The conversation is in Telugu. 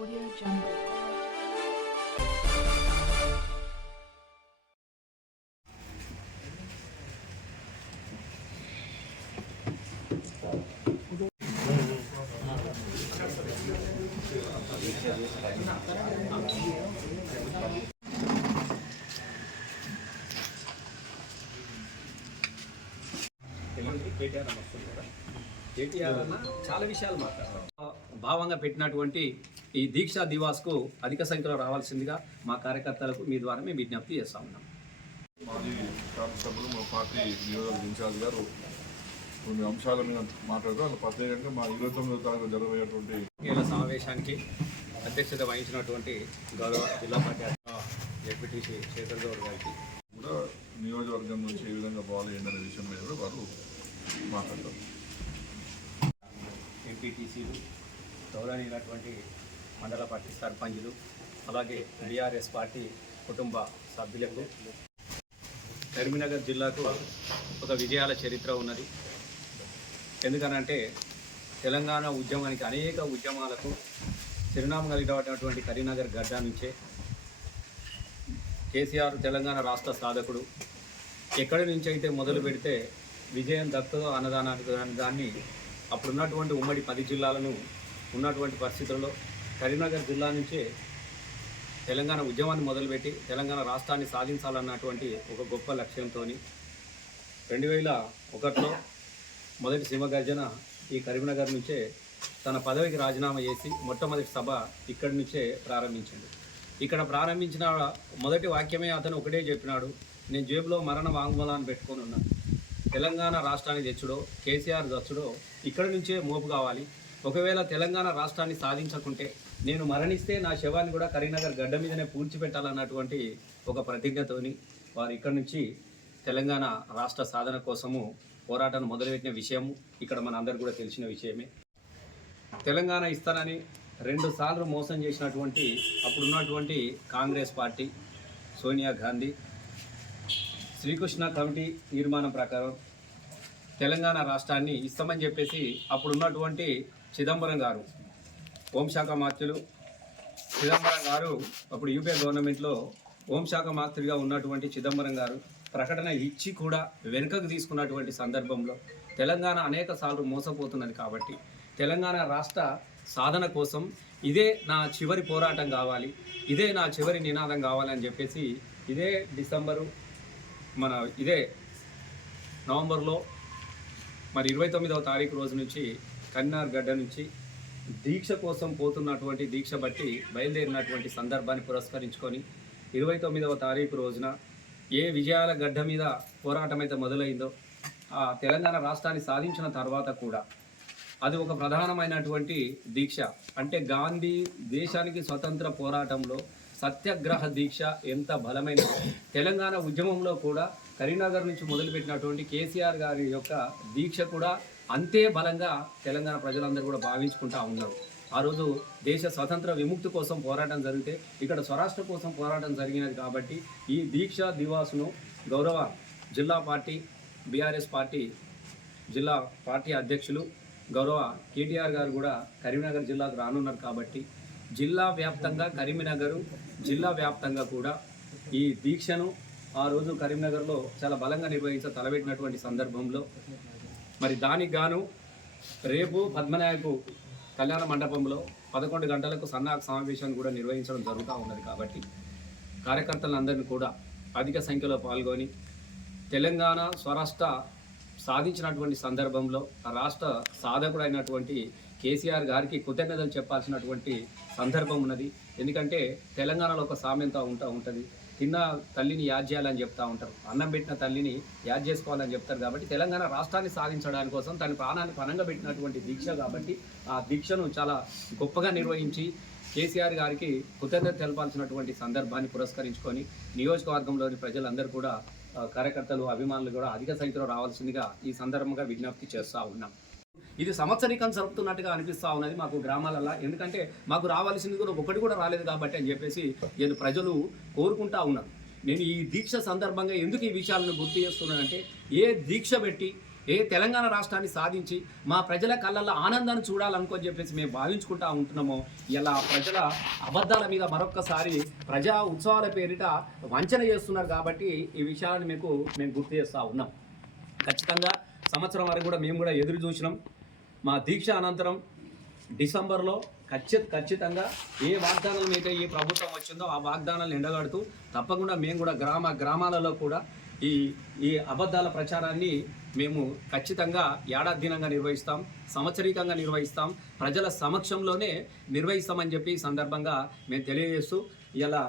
Audio Jungle. కేటీఆర్ అన్న వస్తుంది కదా కేటీఆర్ అన్న చాలా విషయాలు మాట్లాడతారు భావంగా పెట్టినటువంటి ఈ దీక్షా దివాస్కు అధిక సంఖ్యలో రావాల్సిందిగా మా కార్యకర్తలకు మీ ద్వారా మేము విజ్ఞప్తి చేస్తా ఉన్నాం. మాజీ శాసనసభ్యులు మా పార్టీ నియోజకవర్గ ఇన్ఛార్జ్ గారు కొన్ని అంశాల మీద ప్రత్యేకంగా మా ఇరవై తొమ్మిదో తారీఖు జరగబోయేటువంటి కీలక సమావేశానికి అధ్యక్షత వహించినటువంటి గౌరవ జిల్లా పార్టీ శేఖర్ గౌడ్ గారికి కూడా నియోజకవర్గం నుంచి ఏ విధంగా పోవాలి ఏంటనే విషయం మీద కూడా వారు మాట్లాడతారు. ఎంపీటీసీలు గౌరవనీయులటువంటి మండల పార్టీ సర్పంచులు అలాగే బీఆర్ఎస్ పార్టీ కుటుంబ సభ్యులకు. కరీంనగర్ జిల్లాకు ఒక విజయాల చరిత్ర ఉన్నది. ఎందుకనంటే తెలంగాణ ఉద్యమానికి అనేక ఉద్యమాలకు చిరునామా కలిగినటువంటి కరీంనగర్ గడ్డ నుంచే కేసీఆర్ తెలంగాణ రాష్ట్ర సాధకుడు. ఎక్కడి నుంచి అయితే మొదలు పెడితే విజయం దత్తదో అన్నదానానికి దాన్ని అప్పుడున్నటువంటి ఉమ్మడి పది జిల్లాలను ఉన్నటువంటి పరిస్థితుల్లో కరీంనగర్ జిల్లా నుంచే తెలంగాణ ఉద్యమాన్ని మొదలుపెట్టి తెలంగాణ రాష్ట్రాన్ని సాధించాలన్నటువంటి ఒక గొప్ప లక్ష్యంతో రెండు వేల ఒకటిలో మొదటి సింహగర్జన ఈ కరీంనగర్ నుంచే తన పదవికి రాజీనామా చేసి మొట్టమొదటి సభ ఇక్కడి నుంచే ప్రారంభించింది. ఇక్కడ ప్రారంభించిన మొదటి వాక్యమే అతను ఒకటే చెప్పినాడు నేను జేబులో మరణ వాంగ్మూలాన్ని పెట్టుకొని ఉన్నాను. తెలంగాణ రాష్ట్రాన్ని తెచ్చుడో కేసీఆర్ తెచ్చుడో ఇక్కడి నుంచే మోపు కావాలి. ఒకవేళ తెలంగాణ రాష్ట్రాన్ని సాధించకుంటే నేను మరణిస్తే నా శవాన్ని కూడా కరీంనగర్ గడ్డ మీదనే పూడ్చిపెట్టాలన్నటువంటి ఒక ప్రతిజ్ఞతోని వారు ఇక్కడి నుంచి తెలంగాణ రాష్ట్ర సాధన కోసము పోరాటాన్ని మొదలుపెట్టిన విషయము. ఇక్కడ మన అందరు కూడా తెలిసిన విషయమే. తెలంగాణ ఇస్తానని రెండు సార్లు మోసం చేసినటువంటి అప్పుడున్నటువంటి Congress party Sonia Gandhi. Srikrishna committee తీర్మానం ప్రకారం తెలంగాణ రాష్ట్రాన్ని ఇస్తామని చెప్పేసి అప్పుడున్నటువంటి చిదంబరం గారు హోంశాఖ మంత్రులు చిదంబరం గారు అప్పుడు యూపీఏ గవర్నమెంట్లో హోంశాఖ మంత్రిగా ఉన్నటువంటి చిదంబరం గారు ప్రకటన ఇచ్చి కూడా వెనుకకు తీసుకున్నటువంటి సందర్భంలో తెలంగాణ అనేక సార్లు మోసపోతున్నది కాబట్టి తెలంగాణ రాష్ట్ర సాధన కోసం ఇదే నా చివరి పోరాటం కావాలి ఇదే నా చివరి నినాదం కావాలని చెప్పేసి ఇదే డిసెంబరు మన ఇదే నవంబర్లో మరి ఇరవై తొమ్మిదవ తారీఖు రోజు నుంచి కన్నార్ గడ్డ నుంచి దీక్ష కోసం పోతున్నటువంటి దీక్ష బట్టి బయలుదేరినటువంటి సందర్భాన్ని పురస్కరించుకొని ఇరవై తొమ్మిదవ తారీఖు రోజున ఏ విజయాల గడ్డ మీద పోరాటం అయితే మొదలైందో ఆ తెలంగాణ రాష్ట్రాన్ని సాధించిన తర్వాత కూడా అది ఒక ప్రధానమైనటువంటి దీక్ష. అంటే గాంధీ దేశానికి స్వతంత్ర పోరాటంలో సత్యాగ్రహ దీక్ష ఎంత బలమైన తెలంగాణ ఉద్యమంలో కూడా కరీంనగర్ నుంచి మొదలుపెట్టినటువంటి కేసీఆర్ గారి యొక్క దీక్ష కూడా అంతే బలంగా తెలంగాణ ప్రజలందరూ కూడా భావించుకుంటా ఉన్నారు. ఆ రోజు దేశ స్వతంత్ర విముక్తి కోసం పోరాటం జరిగితే ఇక్కడ స్వరాష్ట్ర కోసం పోరాటం జరిగినది కాబట్టి ఈ దీక్ష దివాసును గౌరవ జిల్లా పార్టీ బీఆర్ఎస్ పార్టీ జిల్లా పార్టీ అధ్యక్షులు గౌరవ కేటీఆర్ గారు కూడా కరీంనగర్ జిల్లాకు రానున్నారు కాబట్టి జిల్లా వ్యాప్తంగా కరీంనగర్ జిల్లా వ్యాప్తంగా కూడా ఈ దీక్షను ఆ రోజు కరీంనగర్లో చాలా బలంగా నిర్వహించ తలబెట్టినటువంటి సందర్భంలో మరి దానికి గాను రేపు పద్మనాయకు కళ్యాణ మండపంలో పదకొండు గంటలకు సన్నాహక సమావేశాన్ని కూడా నిర్వహించడం జరుగుతూ ఉన్నది కాబట్టి కార్యకర్తలందరినీ కూడా అధిక సంఖ్యలో పాల్గొని తెలంగాణ స్వరాష్ట్ర సాధించినటువంటి సందర్భంలో ఆ రాష్ట్ర సాధకుడైనటువంటి కేసీఆర్ గారికి కృతజ్ఞతలు చెప్పాల్సినటువంటి సందర్భం ఉన్నది. ఎందుకంటే తెలంగాణలో ఒక సామెత ఉంటా ఉంటుంది. తిన్న తల్లిని యాద్ చేయాలని చెప్తా ఉంటారు. అన్నం పెట్టిన తల్లిని యాద్ చేసుకోవాలని చెప్తారు కాబట్టి తెలంగాణ రాష్ట్రాన్ని సాధించడానికి కోసం తన ప్రాణాన్ని పనంగా పెట్టినటువంటి దీక్ష కాబట్టి ఆ దీక్షను చాలా గొప్పగా నిర్వహించి కేసీఆర్ గారికి కృతజ్ఞత తెలపాల్సినటువంటి సందర్భాన్ని పురస్కరించుకొని నియోజకవర్గంలోని ప్రజలందరూ కూడా కార్యకర్తలు అభిమానులు కూడా అధిక సంఖ్యలో రావాల్సిందిగా ఈ సందర్భంగా విజ్ఞప్తి చేస్తూ ఉన్నాం. ఇది సంవత్సరికం జరుపుతున్నట్టుగా అనిపిస్తూ ఉన్నది మాకు గ్రామాలలో. ఎందుకంటే మాకు రావాల్సింది కూడా ఒకటి కూడా రాలేదు కాబట్టి అని చెప్పేసి నేను ప్రజలు కోరుకుంటా ఉన్నారు నేను ఈ దీక్ష సందర్భంగా ఎందుకు ఈ విషయాలను గుర్తు చేస్తున్నానంటే ఏ దీక్ష పెట్టి ఏ తెలంగాణ రాష్ట్రాన్ని సాధించి మా ప్రజల కళ్ళల్లో ఆనందాన్ని చూడాలనుకోని చెప్పేసి మేము భావించుకుంటా ఉంటున్నామో ఇలా ప్రజల అబద్ధాల మీద మరొక్కసారి ప్రజా ఉత్సవాల పేరిట వంచన చేస్తున్నారు కాబట్టి ఈ విషయాన్ని మీకు మేము గుర్తు చేస్తూ ఉన్నాం. ఖచ్చితంగా సంవత్సరం వరకు కూడా మేము కూడా ఎదురు చూసినాం. మా దీక్ష అనంతరం డిసెంబర్లో ఖచ్చిత ఖచ్చితంగా ఏ వాగ్దానాలు అయితే ఈ ప్రభుత్వం వచ్చిందో ఆ వాగ్దానాలను ఎండగడుతూ తప్పకుండా మేము కూడా గ్రామ గ్రామాలలో కూడా ఈ ఈ అబద్ధాల ప్రచారాన్ని మేము ఖచ్చితంగా ఏడాది దినంగా నిర్వహిస్తాం సంవత్సరీకంగా నిర్వహిస్తాం ప్రజల సమక్షంలోనే నిర్వహిస్తామని చెప్పి సందర్భంగా మేము తెలియజేస్తూ ఇలా